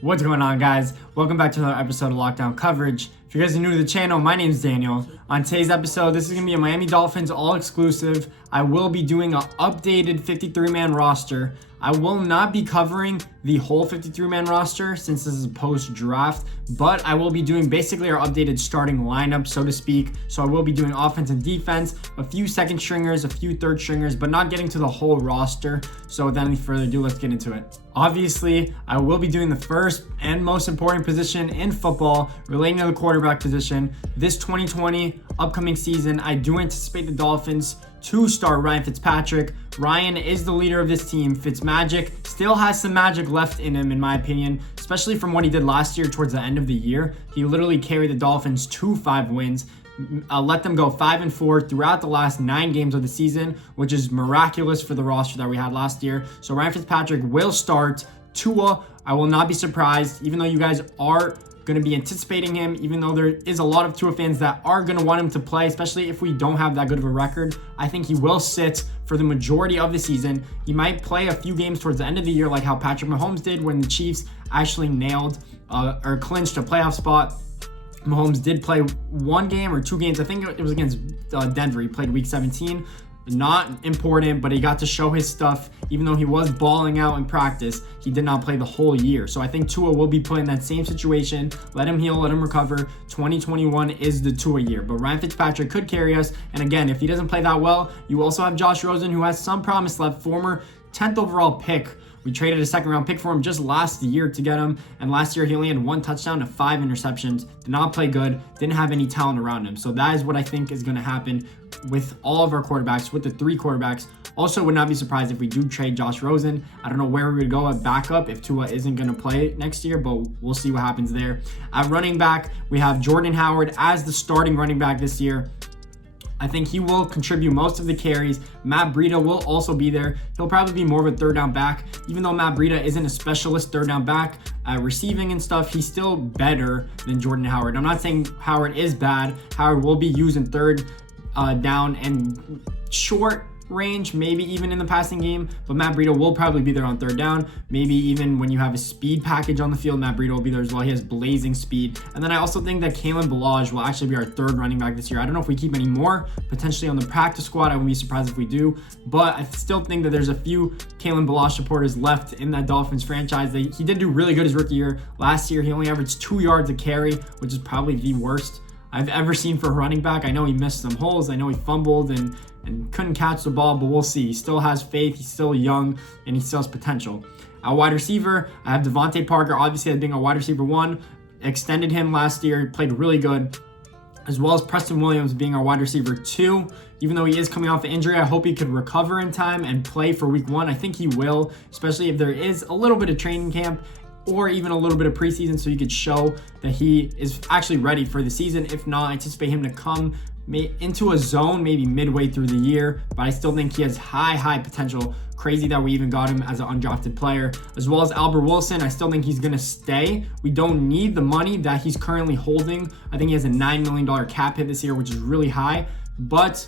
What's going on, guys? Welcome back to another episode of Lockdown Coverage. If you guys are new to the channel, my name is Daniel. On today's episode, this is going to be a Miami Dolphins all-exclusive. I will be doing an updated 53-man roster. I will not be covering the whole 53-man roster since this is a post-draft, but I will be doing basically our updated starting lineup, so to speak. So I will be doing offense and defense, a few second stringers, a few third stringers, but not getting to the whole roster. So without any further ado, let's get into it. Obviously, I will be doing the first and most important position in football relating to the quarterback position. This 2020 upcoming season, I do anticipate the Dolphins to start Ryan Fitzpatrick. Ryan is the leader of this team. Fitzmagic still has some magic left in him, in my opinion, especially from what he did last year towards the end of the year. He literally carried the Dolphins to 5 wins. Let them go 5-4 throughout the last 9 games of the season, which is miraculous for the roster that we had last year. So Ryan Fitzpatrick will start. Tua, I will not be surprised, even though you guys are going to be anticipating him, even though there is a lot of Tua fans that are going to want him to play, especially if we don't have that good of a record. I think he will sit for the majority of the season. He might play a few games towards the end of the year, like how Patrick Mahomes did when the Chiefs actually nailed or clinched a playoff spot. Mahomes did play 1 game or 2 games. I think it was against Denver. He played week 17. Not important, but he got to show his stuff. Even though he was balling out in practice, he did not play the whole year. So I think Tua will be put in that same situation. Let him heal, let him recover. 2021 is the Tua year. But Ryan Fitzpatrick could carry us. And again, if he doesn't play that well, you also have Josh Rosen, who has some promise left, former 10th overall pick. We traded a 2nd-round pick for him just last year to get him, and last year he only had 1 touchdown to 5 interceptions, did not play good, didn't have any talent around him. So that is what I think is going to happen with all of our quarterbacks, with the 3 quarterbacks. Also, would not be surprised if we do trade Josh Rosen. I don't know where we would go at backup if Tua isn't going to play next year, but we'll see what happens there. At running back, we have Jordan Howard as the starting running back this year. I think he will contribute most of the carries. Matt Breida will also be there. He'll probably be more of a 3rd down back. Even though Matt Breida isn't a specialist 3rd down back at receiving and stuff, he's still better than Jordan Howard. I'm not saying Howard is bad. Howard will be used in 3rd down and short range, maybe even in the passing game, but Matt Breida will probably be there on 3rd down. Maybe even when you have a speed package on the field, Matt Breida will be there as well. He has blazing speed. And then I also think that Kalen Ballage will actually be our 3rd running back this year. I don't know if we keep any more potentially on the practice squad. I wouldn't be surprised if we do, but I still think that there's a few Kalen Ballage supporters left in that Dolphins franchise. He did do really good his rookie year. Last year, he only averaged 2 yards a carry, which is probably the worst I've ever seen for a running back. I know he missed some holes. I know he fumbled and couldn't catch the ball, but we'll see. He still has faith. He's still young, and he still has potential. At wide receiver, I have Devonte Parker, obviously as being a wide receiver 1. Extended him last year, played really good, as well as Preston Williams being our wide receiver 2. Even though he is coming off an injury, I hope he could recover in time and play for week 1. I think he will, especially if there is a little bit of training camp or even a little bit of preseason, so you could show that he is actually ready for the season. If not, I anticipate him to come into a zone maybe midway through the year, but I still think he has high potential. Crazy that we even got him as an undrafted player. As well as Albert Wilson, I still think he's going to stay. We don't need the money that he's currently holding. I think he has a $9 million cap hit this year, which is really high, but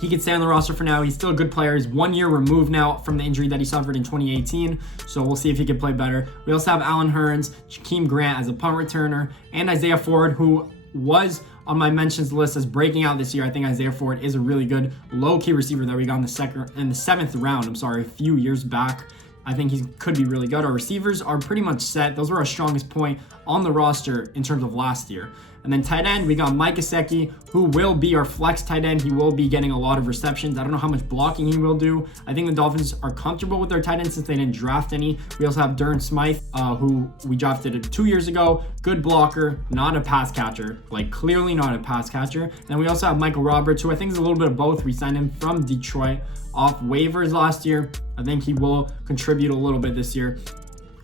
he can stay on the roster for now. He's still a good player. He's 1 year removed now from the injury that he suffered in 2018. So we'll see if he can play better. We also have Allen Hurns, Jakeem Grant as a punt returner, and Isaiah Ford, who was on my mentions list as breaking out this year. I think Isaiah Ford is a really good low-key receiver that we got in the 7th round. A few years back. I think he could be really good. Our receivers are pretty much set. Those were our strongest point on the roster in terms of last year. And then tight end, we got Mike Gesicki, who will be our flex tight end. He will be getting a lot of receptions. I don't know how much blocking he will do. I think the Dolphins are comfortable with their tight end since they didn't draft any. We also have Durham Smythe, who we drafted 2 years ago. Good blocker, not a pass catcher. Clearly not a pass catcher. And then we also have Michael Roberts, who I think is a little bit of both. We signed him from Detroit off waivers last year. I think he will contribute a little bit this year.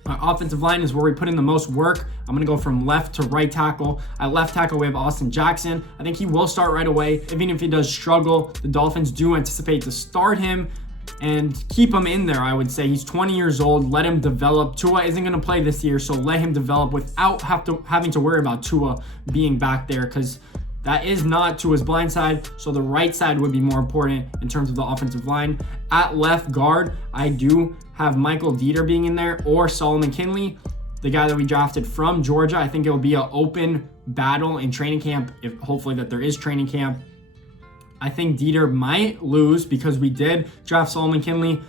Our offensive line is where we put in the most work. I'm going to go from left to right tackle. At left tackle, we have Austin Jackson. I think he will start right away. Even if he does struggle, the Dolphins do anticipate to start him and keep him in there, I would say. He's 20 years old. Let him develop. Tua isn't going to play this year, so let him develop without having to worry about Tua being back there, because that is not Tua's blind side, so the right side would be more important in terms of the offensive line. At left guard, I do have Michael Dieter being in there or Solomon Kinley. the guy that we drafted from Georgia. I think it will be an open battle in training camp, if hopefully that there is training camp. I think Dieter might lose because we did draft Solomon Kinley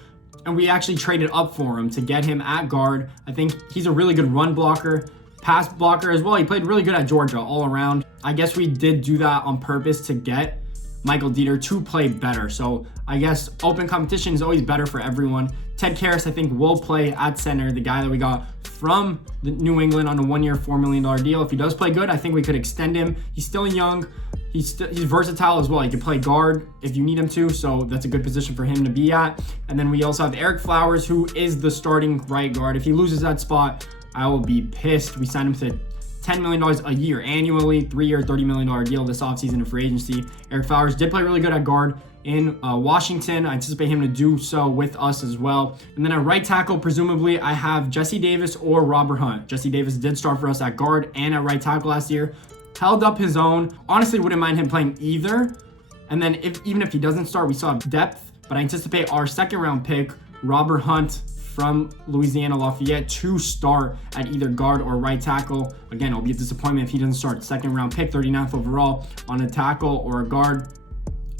and we actually traded up for him to get him at guard. I think he's a really good run blocker, pass blocker as well. He played really good at Georgia all around. I guess we did do that on purpose to get Michael Dieter to play better. So I guess open competition is always better for everyone. Ted Karras, I think, will play at center, the guy that we got from the New England on a 1-year, $4 million deal. If he does play good, I think we could extend him. He's still young. He's versatile as well. He can play guard if you need him to, so that's a good position for him to be at. And then we also have Eric Flowers, who is the starting right guard. If he loses that spot, I will be pissed. We signed him to $10 million a year annually, 3-year, $30 million deal this offseason in free agency. Eric Flowers did play really good at guard in Washington. I anticipate him to do so with us as well. And then at right tackle, presumably, I have Jesse Davis or Robert Hunt. Jesse Davis did start for us at guard and at right tackle last year. Held up his own. Honestly, wouldn't mind him playing either. And then even if he doesn't start, we still have depth. But I anticipate our second round pick, Robert Hunt from Louisiana Lafayette, to start at either guard or right tackle. Again, it'll be a disappointment if he doesn't start. Second round pick, 39th overall, on a tackle or a guard.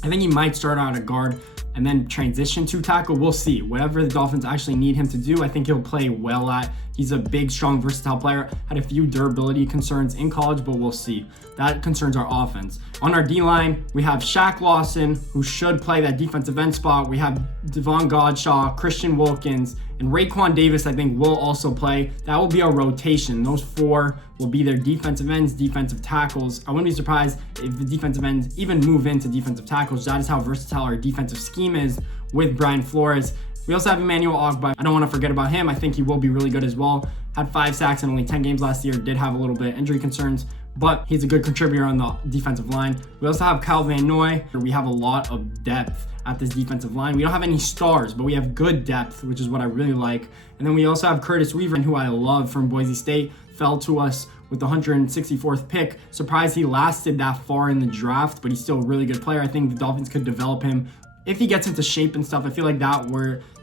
I think he might start out at guard and then transition to tackle. We'll see. Whatever the Dolphins actually need him to do, I think he'll play well at. He's a big, strong, versatile player. Had a few durability concerns in college, but we'll see. That concerns our offense. On our D-line, we have Shaq Lawson, who should play that defensive end spot. We have Devon Godshaw, Christian Wilkins, and Raekwon Davis, I think, will also play. That will be a rotation. Those four will be their defensive ends, defensive tackles. I wouldn't be surprised if the defensive ends even move into defensive tackles. That is how versatile our defensive scheme is with Brian Flores. We also have Emmanuel Ogbah. I don't want to forget about him. I think he will be really good as well. Had 5 sacks in only 10 games last year. Did have a little bit of injury concerns, but he's a good contributor on the defensive line. We also have Kyle Van Noy. We have a lot of depth at this defensive line. We don't have any stars, but we have good depth, which is what I really like. And then we also have Curtis Weaver, who I love, from Boise State. Fell to us with the 164th pick. Surprised he lasted that far in the draft, but he's still a really good player. I think the Dolphins could develop him if he gets into shape and stuff. I feel like that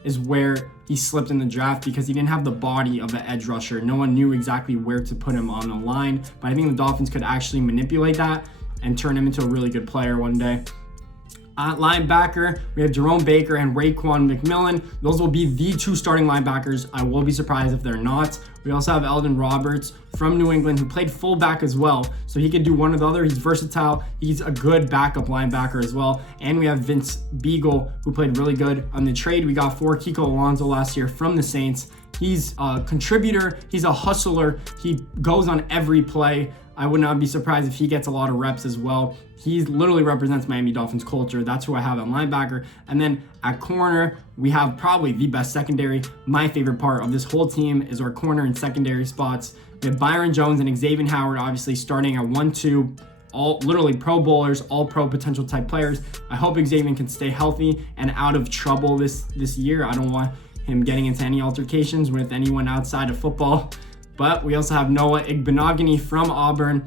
is where he slipped in the draft, because he didn't have the body of an edge rusher. No one knew exactly where to put him on the line, but I think the Dolphins could actually manipulate that and turn him into a really good player one day. At linebacker, we have Jerome Baker and Raekwon McMillan. Those will be the 2 starting linebackers. I will be surprised if they're not. We also have Eldon Roberts from New England, who played fullback as well, so he could do one or the other. He's versatile. He's a good backup linebacker as well. And we have Vince Beagle, who played really good on the trade we got for Kiko Alonso last year from the Saints. He's a contributor. He's a hustler. He goes on every play. I would not be surprised if he gets a lot of reps as well. He literally represents Miami Dolphins culture. That's who I have at linebacker. And then at corner, we have probably the best secondary. My favorite part of this whole team is our corner and secondary spots. We have Byron Jones and Xavier Howard obviously starting at 1-2. All literally pro bowlers, all pro potential type players. I hope Xavier can stay healthy and out of trouble this year. I don't want him getting into any altercations with anyone outside of football. But we also have Noah Igbenogany from Auburn,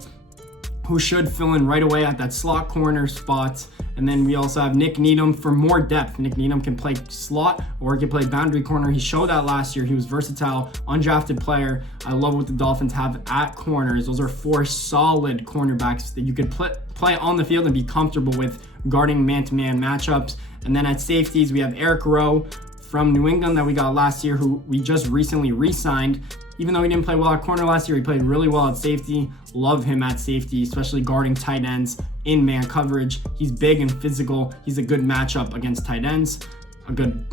who should fill in right away at that slot corner spot. And then we also have Nick Needham for more depth. Nick Needham can play slot or he can play boundary corner. He showed that last year. He was versatile, undrafted player. I love what the Dolphins have at corners. Those are 4 solid cornerbacks that you could play on the field and be comfortable with guarding man-to-man matchups. And then at safeties, we have Eric Rowe from New England that we got last year, who we just recently re-signed. Even though he didn't play well at corner last year, he played really well at safety. Love him at safety, especially guarding tight ends in man coverage. He's big and physical. He's a good matchup against tight ends,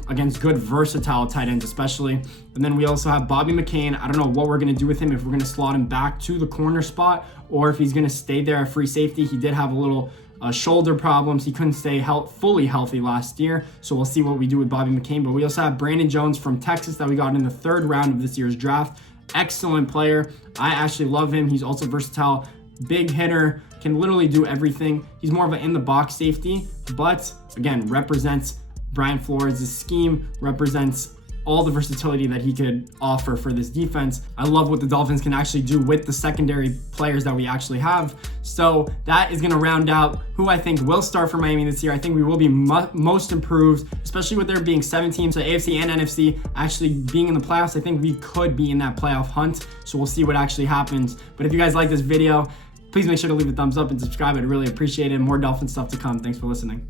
against good versatile tight ends especially. And then we also have Bobby McCain. I don't know what we're going to do with him, if we're going to slot him back to the corner spot or if he's going to stay there at free safety. He did have a little shoulder problems. He couldn't stay fully healthy last year, so we'll see what we do with Bobby McCain. But we also have Brandon Jones from Texas that we got in the 3rd round of this year's draft. Excellent player. I actually love him. He's also versatile, big hitter, can literally do everything. He's more of an in-the-box safety, but again, represents Brian Flores' scheme, represents all the versatility that he could offer for this defense. I love what the Dolphins can actually do with the secondary players that we actually have. So that is going to round out who I think will start for Miami this year. I think we will be most improved, especially with there being 7 teams, so AFC and NFC actually being in the playoffs. I think we could be in that playoff hunt. So we'll see what actually happens. But if you guys like this video, please make sure to leave a thumbs up and subscribe. I'd really appreciate it. More Dolphin stuff to come. Thanks for listening.